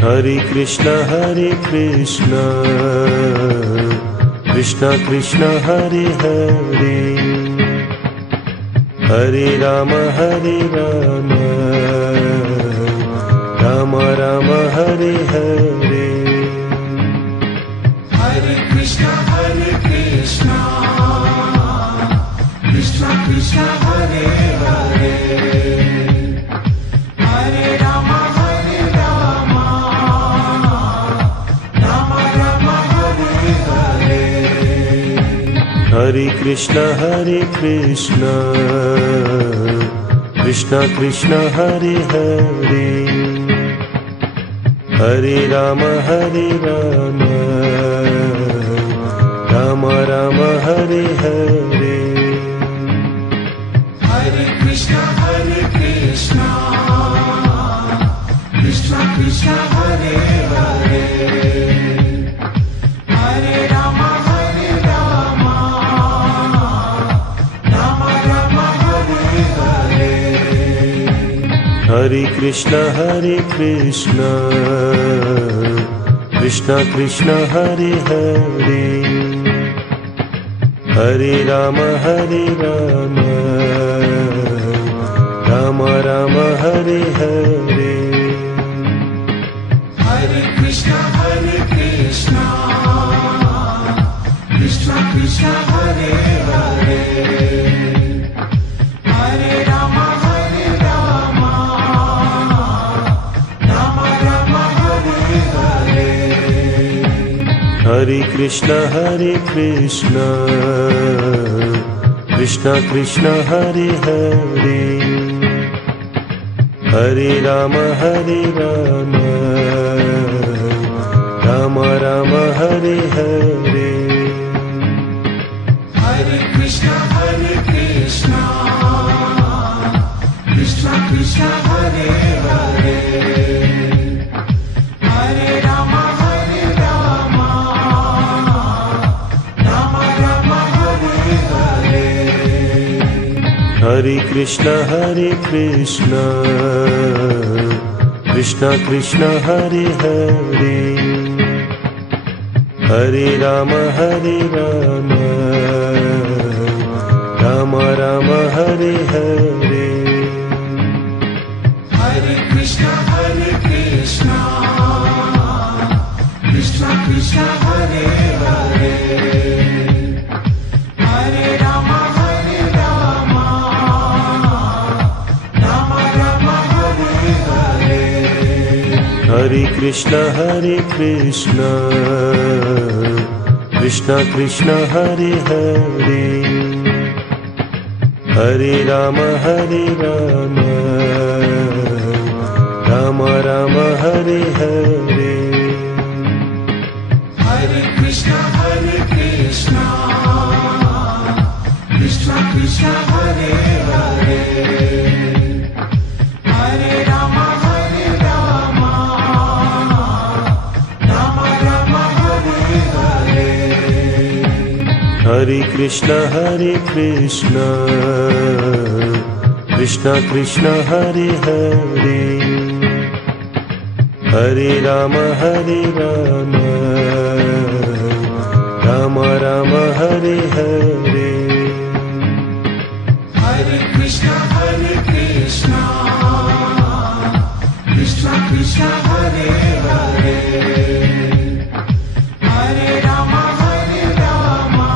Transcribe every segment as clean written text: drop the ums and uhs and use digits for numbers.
Hare Krishna, Krishna Krishna, Hare Hare, Hare Rama, Rama Rama, Hare Hare. Hare Krishna, Krishna Krishna, Hare Hare, Hare Rama, Rama Rama, Hare Hare. Hare Krishna, Krishna Krishna, Hare Hare, Hare Rama, Rama Rama, Hare Hare. Hare Krishna, Krishna Krishna, Hare Hare, Hare Rama, Rama Rama, Hare Hare. Hare Krishna, Krishna Krishna, Hare Hare, Hare Rama, Rama Rama, Hare Hare. Hare Krishna, Krishna Krishna, Hare Hare, Hare Rama, Rama Rama, Hare Hare. Hare Krishna, Krishna Krishna, Hare Hare, Hare Rama, Rama Rama, Hare Hare. Hare Krishna, Krishna Krishna, Hare Hare, Hare Rama, Rama Rama, Hare Hare. Hare Krishna, Krishna Krishna, Hare Hare, Hare Rama, Rama Rama, Hare Hare. Hare Krishna, Krishna Krishna, Hare Hare, Hare Rama, Rama Rama, Hare Hare. Hare Krishna, Krishna Krishna, Hare Hare, Hare Rama, Rama Rama, Hare Hare. Hare Krishna, Krishna Krishna, Hare Hare, Hare Rama, Rama Rama, Hare Hare. Hare Krishna, Krishna Krishna, Hare Hare, Hare Rama, Rama Rama, Hare Hare. Hare Krishna, Krishna Krishna, Hare Hare, Hare Rama, Rama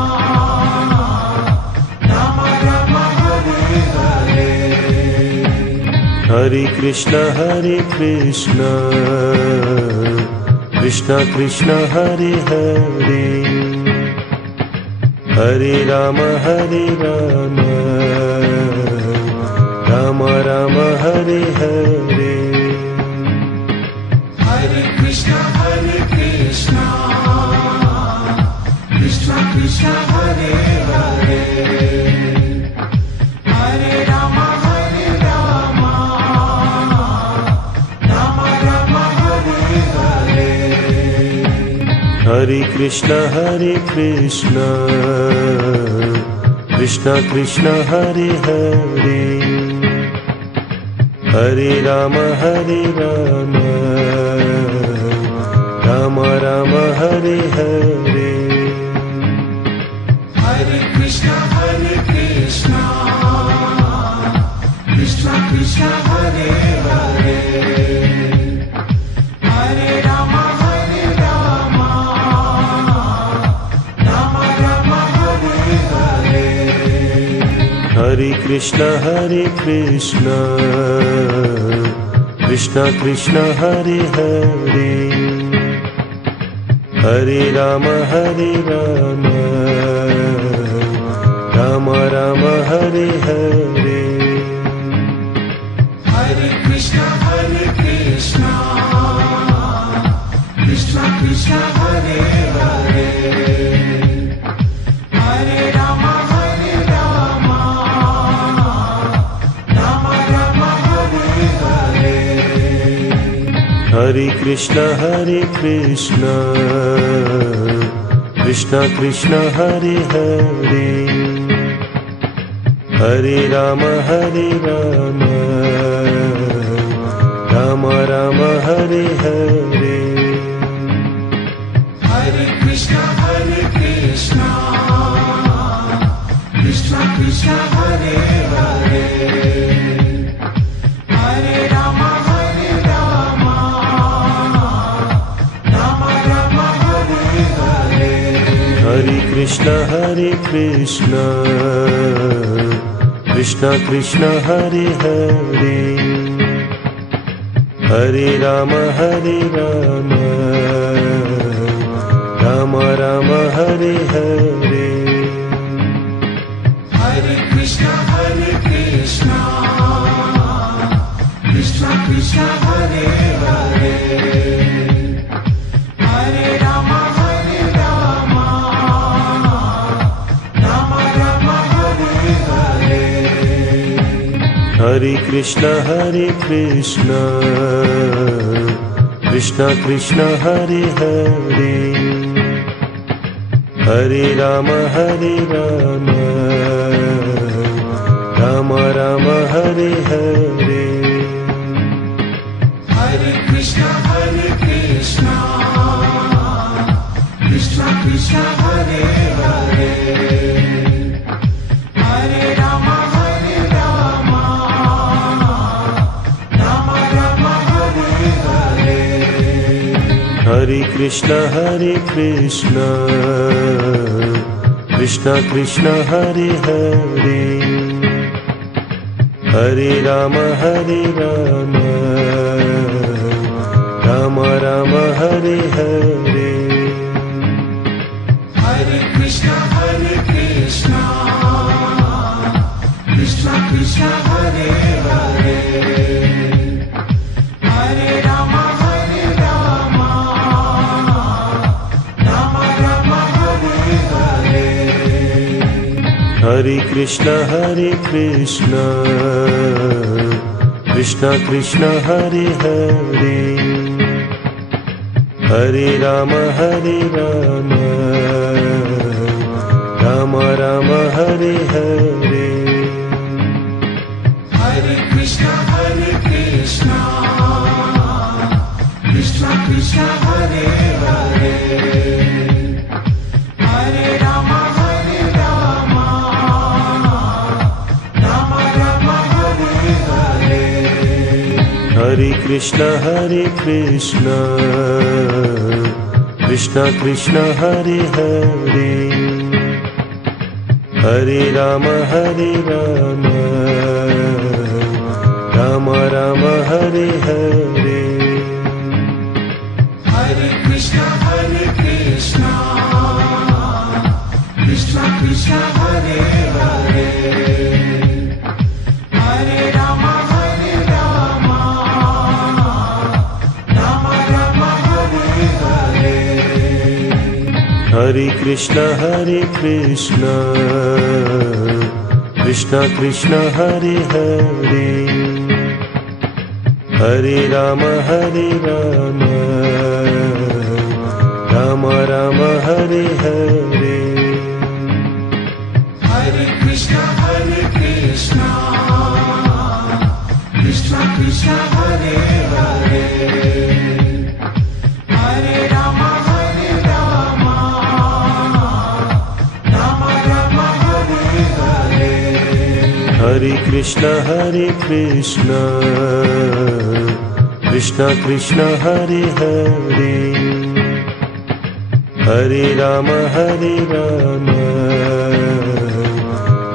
Rama, Hare Hare. Hare Krishna, Krishna Krishna, Hare Hare, Hare Rama, Rama Rama, Hare Hare. Hare Krishna, Krishna Krishna, Hare Hare, Hare Rama, Rama Rama, Hare Hare. Hare Krishna, Krishna Krishna, Hare Hare, Hare Rama, Ram Ram Hare Hare Hare Krishna, Krishna Krishna, Hare Hare, Hare Rama, Rama Rama, Hare Hare. Hare Krishna, Krishna Krishna, Hare Hare, Hare Rama, Rama Rama, Hare Hare. Hare Krishna, Krishna Krishna, Hare Hare, Hare Rama, Rama Rama, Hare Hare. Hare Krishna, Krishna Krishna, Hare Hare, Hare Rama, Rama Rama, Hare Hare. Hare Krishna, Krishna Krishna, Hare Hare, Hare Rama, Rama Rama, Hare Hare. Hare Krishna, Krishna Krishna, Hare Hare, Hare Rama, Rama Rama, Hare Hare. Hare Krishna, Krishna Krishna, Hare Hare, Hare Rama, Rama Rama, Hare Hare. Hare Krishna, Krishna Krishna, Hare Hare, Hare Rama, Rama Rama, Hare Hare. Hare Krishna, Krishna Krishna, Hare Hare, Hare Rama, Rama Rama, Hare Hare. Hare Krishna, Krishna Krishna, Hare Hare, Hare Rama, Rama Rama, Hare Hare. Hare Krishna, Krishna Krishna, Hare Hare, Hare Rama, Rama Rama, Hare Hare. Hare Krishna, Krishna Krishna, Hare Hare, Hare Rama, Rama Rama, Hare Hare. Hare Krishna, Krishna Krishna, Hare Hare, Hare Rama, Rama Rama, Hare Hare. Hare Krishna, Krishna Krishna, Hare Hare, Hare Rama, Rama Rama, Hare Hare. Hare Krishna, Krishna Krishna, Hare Hare, Hare Rama, Rama Rama, Hare Hare. Hare Krishna, Krishna Krishna, Hare Hare, Hare Rama, Rama Rama, Hare Hare. Hare Krishna, Krishna Krishna, Hare Hare, Hare Rama, Hare Krishna, Krishna Krishna, Hare Hare, Hare Rama,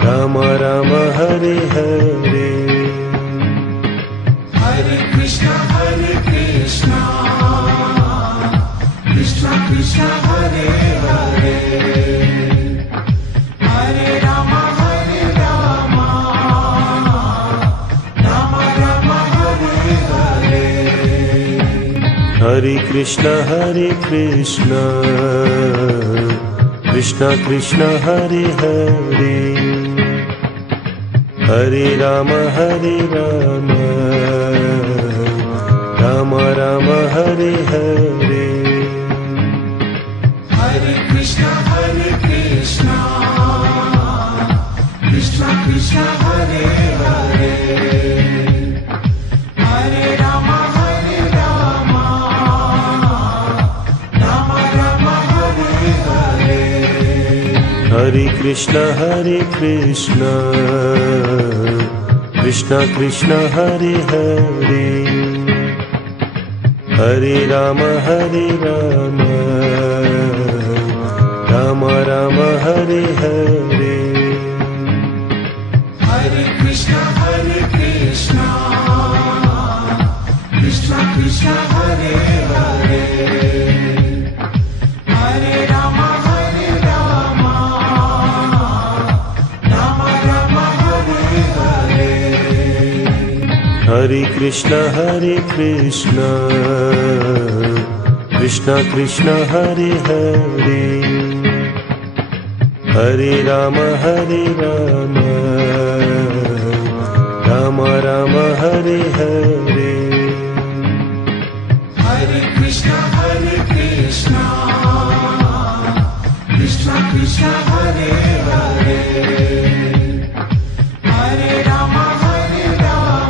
Rama Rama, Hare Hare. Hare Krishna, Krishna Krishna, Hare Hare, Hare Rama, Rama Rama, Hare Hare. Hare Krishna, Krishna Krishna, Hare Hare, Hare Rama, Rama Rama, Hare Hare. Hare Krishna, Krishna Krishna, Hare Hare, Hare Rama, Rama Rama, Hare Hare. Hare Krishna, Krishna Krishna, Hare Hare, Hare Rama, Rama Rama, Hare Hare. Hare Krishna, Krishna Krishna, Hare Hare, Hare Rama, Rama Rama, Hare Hare. Hare Krishna, Krishna Krishna, Hare Hare, Hare Rama, Rama Rama, Hare Hare. Hare Krishna, Krishna Krishna, Hare Hare, Hare Rama,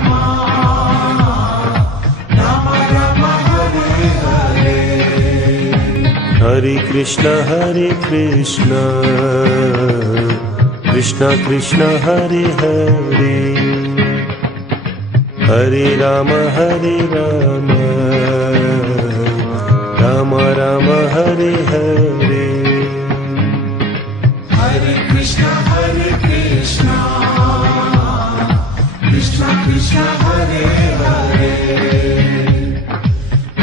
Rama Rama, Hare Hare. Hare Krishna, Krishna Krishna, Hare Hare, Hare Rama, Rama Rama, Hare Hare. Hare Krishna, Krishna Krishna, Hare Hare,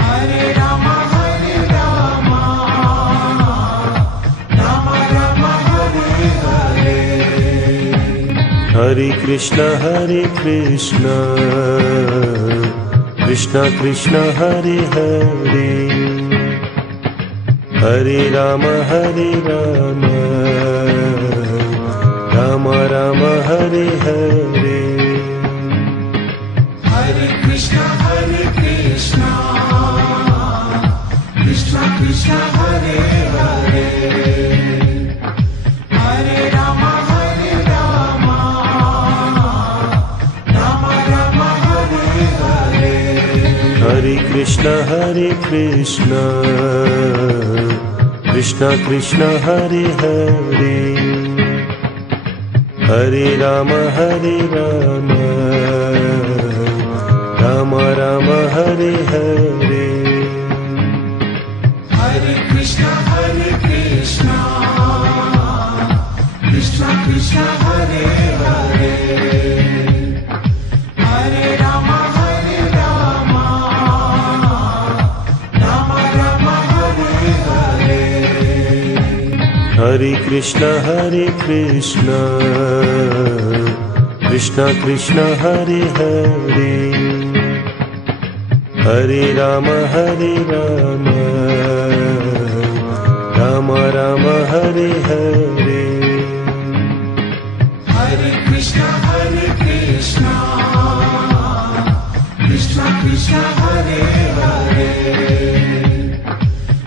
Hare Rama, Rama Rama, Hare Hare. Hare Krishna, Krishna Krishna, Hare Hare, Hare Rama, Rama Rama, Hare Hare. Hare Krishna, Krishna Krishna, Hare Hare, Hare Rama, Rama Rama, Hare Hare. Hare Krishna, Krishna Krishna, Hare Hare, Hare Rama, Rama Rama, Hare Hare. Hare Krishna, Krishna Krishna, Hare Hare, Hare Rama, Rama Rama, Hare Hare. Hare Krishna, Krishna Krishna, Hare Hare, Hare Rama, Rama Rama, Hare Hare. Hare Krishna, Krishna Krishna, Hare Hare,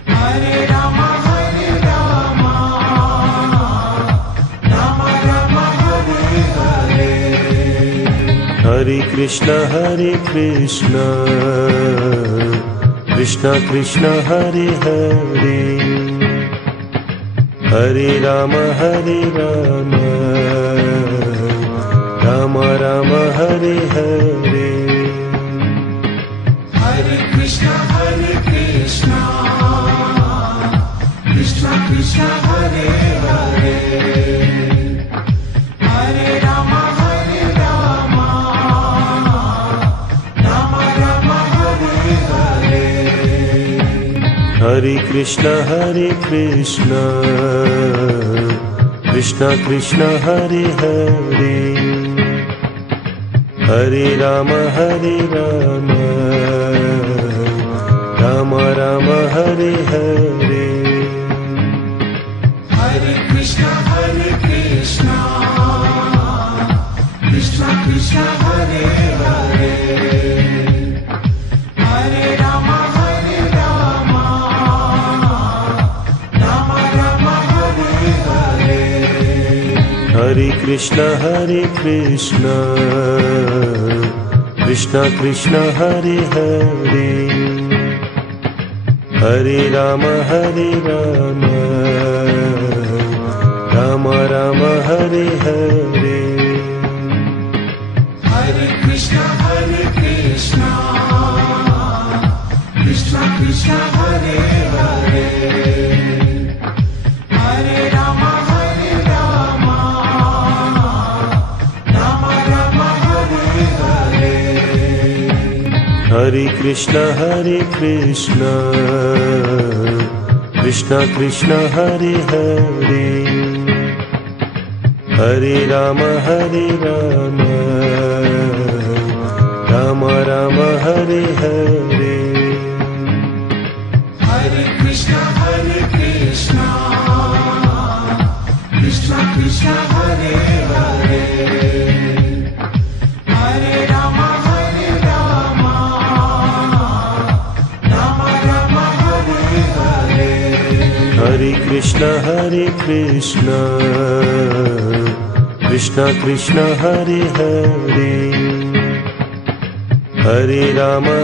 Hare Rama, Rama Rama, Hare Hare. Hare Krishna, Krishna Krishna, Hare Hare, Hare Rama, Rama Hare Hare Hare Krishna, Krishna Krishna, Hare Hare, Hare Rama, Rama Rama, Hare Hare. Hare Krishna, Krishna Krishna, Hare Hare, Hare Rama, Rama Rama, Hare Hare. Hare Krishna, Krishna Krishna, Hare Hare, Hare Rama, Rama Rama, Hare Hare. Hare Krishna, Krishna Krishna, Hare Hare, Hare Rama, Rama Rama, Hare Hare. Hare Krishna, Krishna Krishna, Hare Hare, Hare Rama, Rama Rama, Hare Hare. Hare Krishna, Krishna Krishna, Hare Hare, Hare Rama, Rama Rama, Hare Hare. Hare Krishna, Krishna Krishna, Hare Hare, Hare Rama, Rama Rama, Hare Hare. Hare Krishna, Krishna Krishna, Hare Hare, Hare Rama,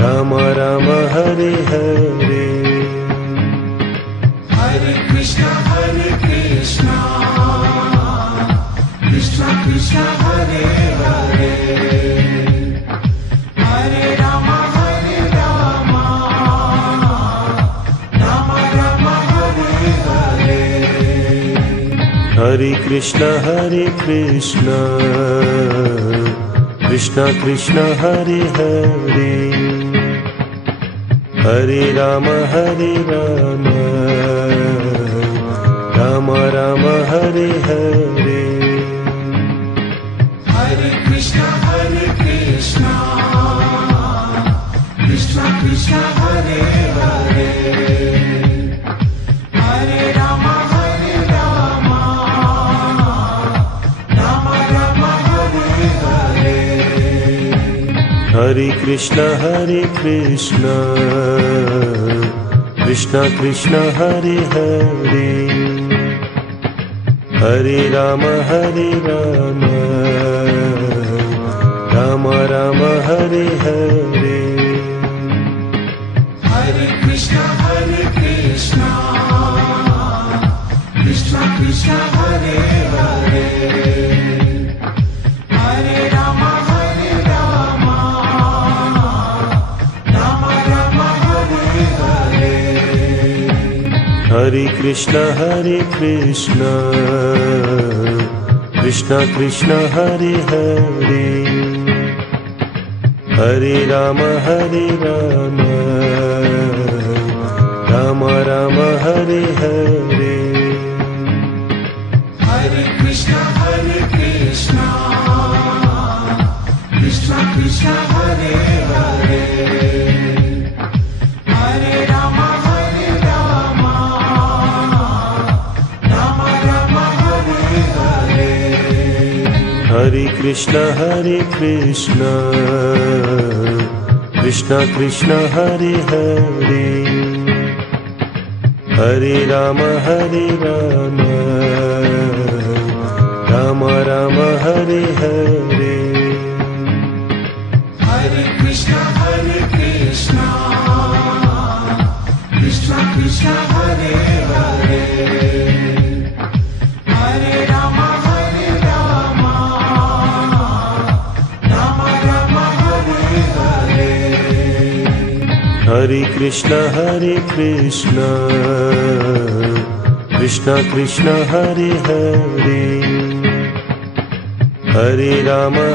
Rama Rama, Hare Hare. Hare Krishna, Krishna Krishna, Hare Hare, Hare Rama, Rama Rama, Hare Hare. Hare Krishna, Krishna Krishna, Hare Hare, Hare Rama, Rama Rama, Hare Hare. Hare Krishna, Krishna Krishna, Hare Hare, Hare Rama, Rama Rama, Hare Hare. Hare Krishna, Krishna Krishna, Hare Hare, Hare Rama, Rama Rama, Hare Hare. Hare Krishna, Krishna Krishna, Hare Hare, Hare Rama, Rama Rama, Hare Hare. Hare Krishna, Krishna Krishna, Hare Hare, Hare Rama, Rama Rama, Hare Hare. Hare Krishna, Krishna Krishna, Hare Hare, Hare Rama, Rama Rama, Hare Hare. Hare Krishna, Krishna Krishna, Hare Hare, Hare Rama, Rama Rama, Hare Hare. Hare Krishna, Krishna Krishna, Hare Hare, Hare Rama, Krishna Krishna Krishna Hare Hare Hare Rama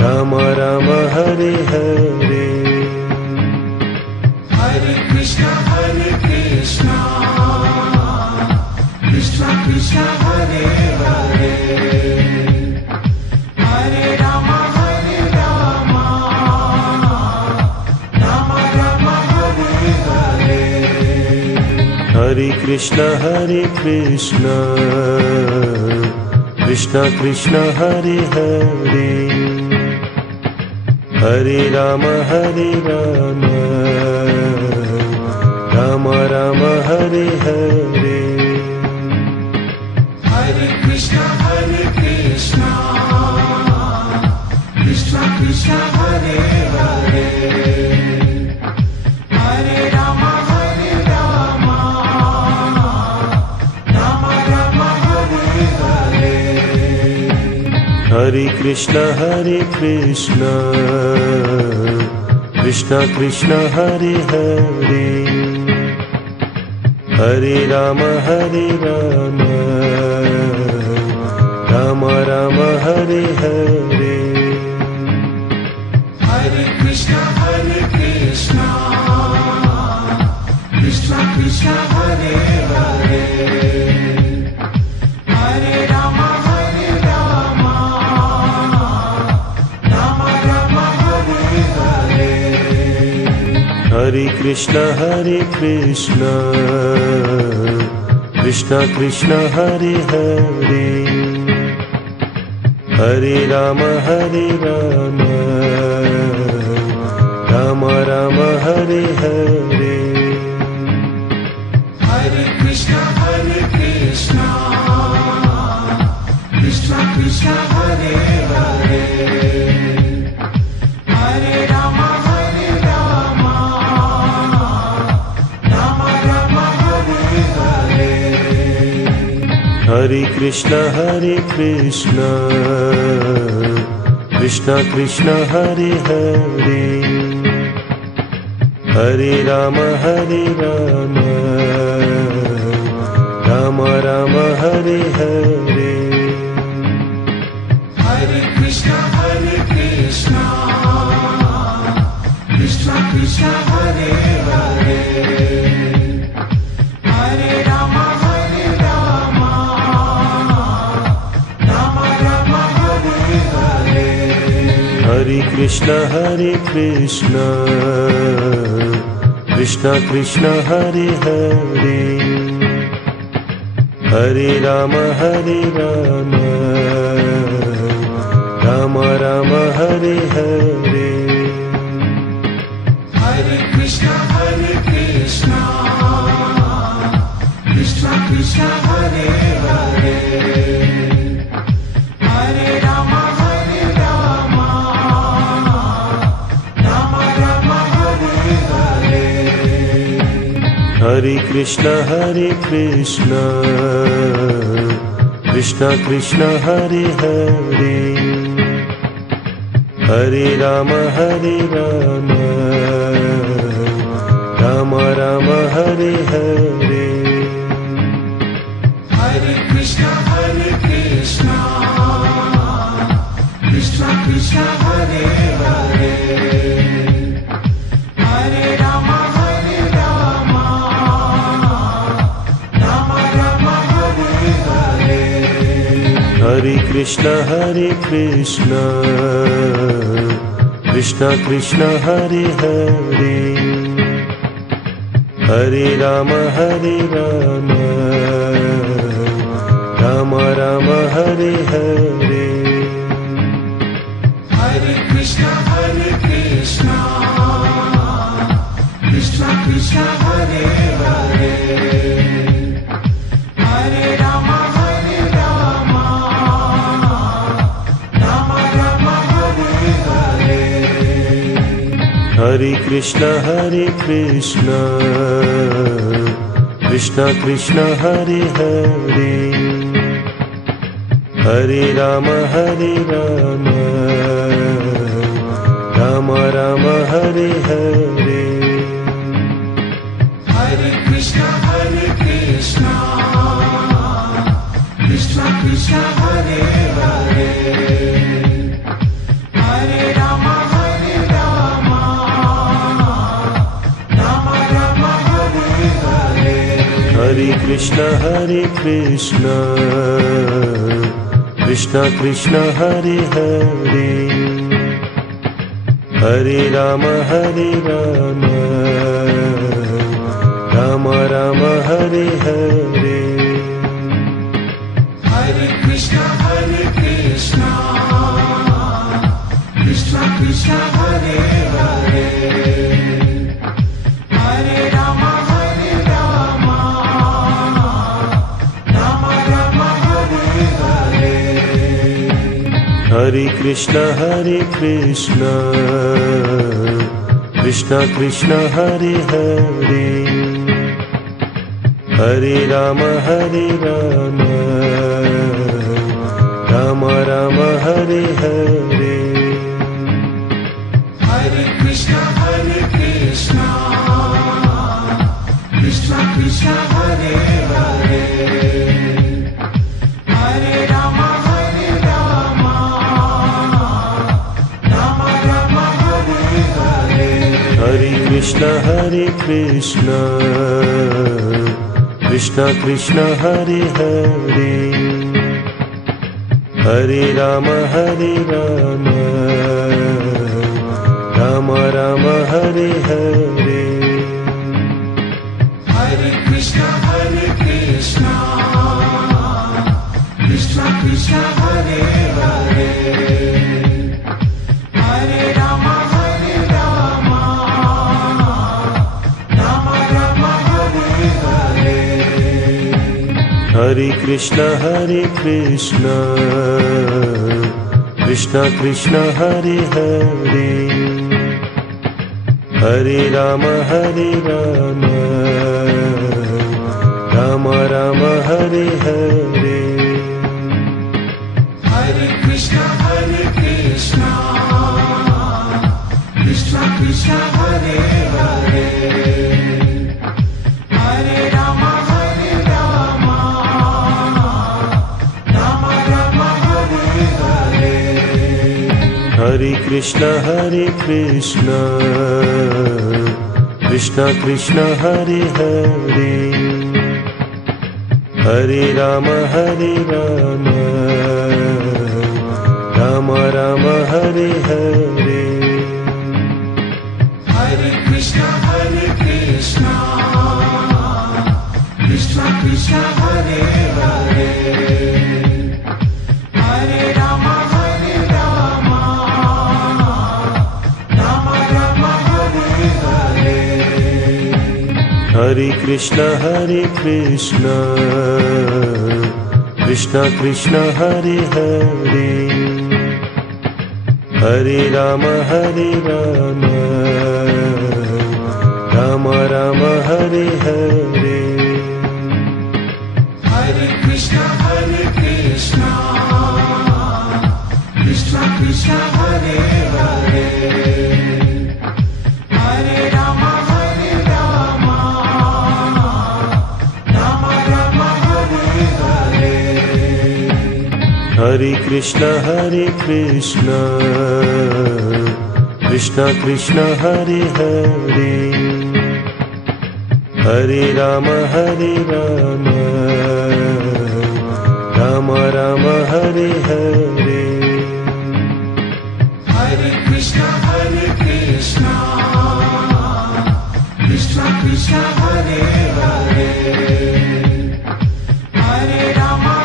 Rama Rama Hare Hare Hare Krishna Krishna Krishna Hare Hare Hare Rama Rama Rama Hare Hare Hare Krishna Krishna Krishna Hare Hare Hare Rama Rama Rama Hare Hare Hare Krishna Krishna Krishna Hare Hare Hare Rama Rama Rama Hare Hare Hare Krishna Krishna Krishna Hare Hare Hare Rama Rama Rama Hare Hare Hare Krishna Krishna Krishna Hare Hare Hare Rama Rama Rama Hare Hare Hare Krishna Krishna Krishna Hare Hare Hare Rama Rama Rama Hare Hare Hare Krishna Krishna Krishna Hare Hare Hare Rama Rama Rama Hare Hare Hare Krishna Krishna Krishna Hare Hare Hare Rama Rama Rama Hare Hare Hare Krishna Krishna Krishna Hare Hare Hare Rama Rama Rama Hare Hare Hare Krishna Krishna Krishna Hare Hare Hare Rama Rama Rama Hare Hare Hare Krishna Krishna Krishna Hare Hare Hare Rama Rama Rama Hare Hare Hare Krishna Krishna Krishna Hare Hare Hare Rama Rama Rama Hare Hare Hare Krishna Krishna Krishna Hare Hare Hare Rama Rama Rama Hare Hare Hare Krishna Krishna Krishna Hare Hare Hare Rama Rama Rama Hare Hare Hare Krishna Krishna Krishna Hare Hare Hare Rama Rama Rama Hare Hare Hare Krishna Krishna Krishna Hare Hare Hare Rama Ram Ram Hare Hare Hare Krishna, Krishna Krishna, Hare Hare, Hare Rama, Rama Rama, Hare Hare. Hare Krishna, Krishna Krishna, Hare Hare, Hare Rama, Rama Rama, Hare Hare. Hare Krishna, Krishna Krishna, Hare Hare, Hare Rama, Rama Rama, Hare Hare. Hare Krishna, Krishna Krishna, Hare Hare, Hare Rama, Rama Rama, Hare Hare. Hare Krishna, Krishna Krishna, Hare Hare, Hare Rama, Rama Rama, Hare Hare. Hare Krishna, Krishna Krishna, Hare Hare, Hare Rama, Rama Rama, Hare Hare. Hare Krishna, Krishna Krishna, Hare Hare, Hare Rama, Rama Rama, Hare Hare. Hare Krishna, Krishna Krishna, Hare Hare, Hare Rama, Rama Rama, Hare Hare. Hare Krishna, Krishna Krishna, Hare Hare, Hare Rama, Rama Rama, Hare Hare. Hare Krishna, Krishna Krishna, Hare Hare, Hare Rama, Rama Rama, Hare Hare. Hare Krishna, Krishna Krishna, Hare Hare, Hare Rama, Rama Rama, Hare Hare. Hare Krishna, Krishna Krishna, Hare Hare, Hare Rama, Rama Rama, Hare Hare. Hare Krishna, Krishna Krishna, Hare Hare, Hare Rama, Rama Rama, Hare Hare. Hare Krishna, Krishna Krishna, Hare Hare, Hare Rama, Rama Rama, Hare Hare. Hare Krishna, Krishna Krishna, Hare Hare, Hare Rama,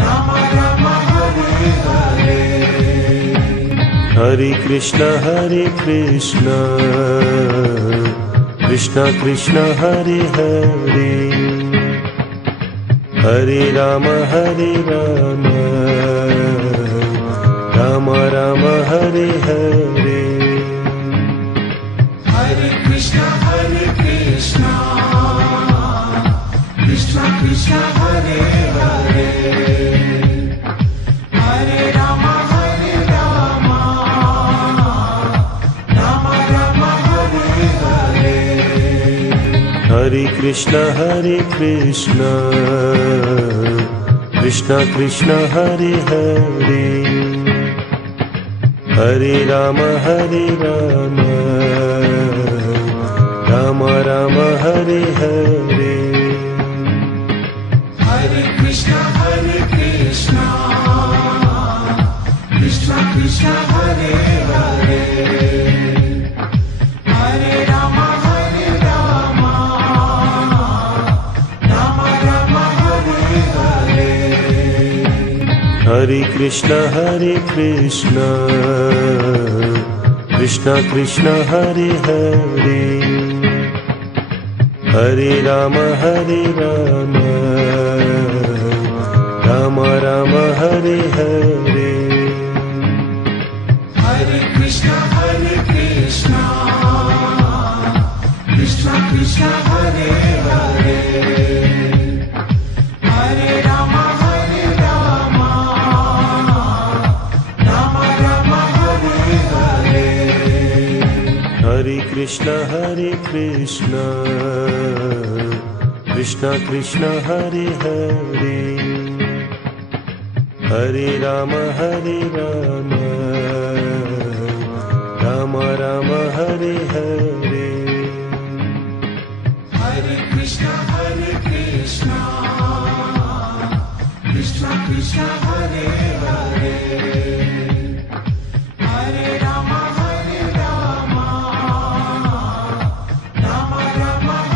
Rama Rama, Hare Hare. Hare Krishna, Krishna Krishna, Hare Hare, Hare Rama, Rama Rama, Hare Hare. Hare Krishna, Krishna Krishna, Hare Hare, Hare Rama, Hare Krishna Krishna Krishna Hare Hare Hare Rama Rama Rama Hare Hare Hare Krishna Krishna Krishna Hare Hare Hare Rama Rama Rama Hare Hare Hare Krishna Krishna Krishna Hare Hare Hare Rama Rama Rama Hare Hare Hare Krishna Krishna Krishna Hare Hare Hare Rama Rama Rama Hare Hare Hare Krishna Krishna Krishna Hare Hare Hare Rama Rama Rama Hare Hare Hare Krishna Krishna Krishna Hare Hare Hare Rama Rama Rama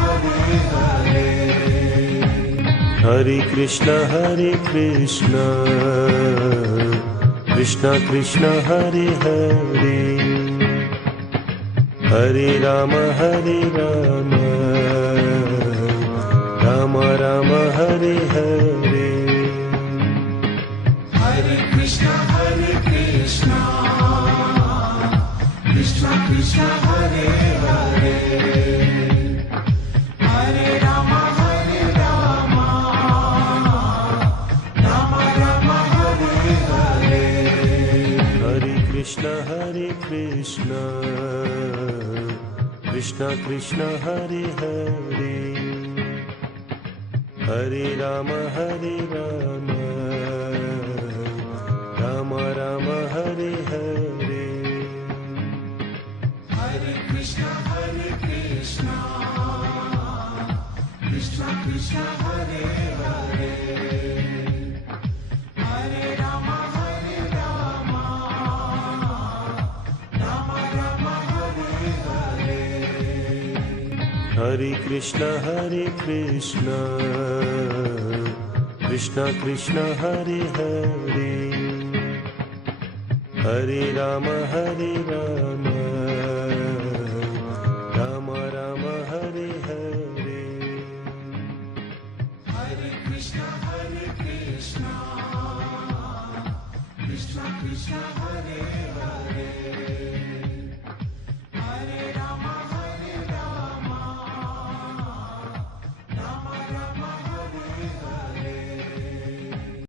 Hare Hare Hare Krishna Krishna Krishna Hare Hare Hare Rama Rama Rama Hare Hare Hare Krishna Krishna Krishna Hare Hare Hare Rama Rama Rama Hare Hare Hare Krishna Krishna Krishna Hare Hare Hare Rama Rama Rama Hare Hare Hare Krishna Krishna Krishna Hare Hare Hare Rama Rama Rama Hare Hare Hare Krishna Krishna Krishna Hare Hare Hare Rama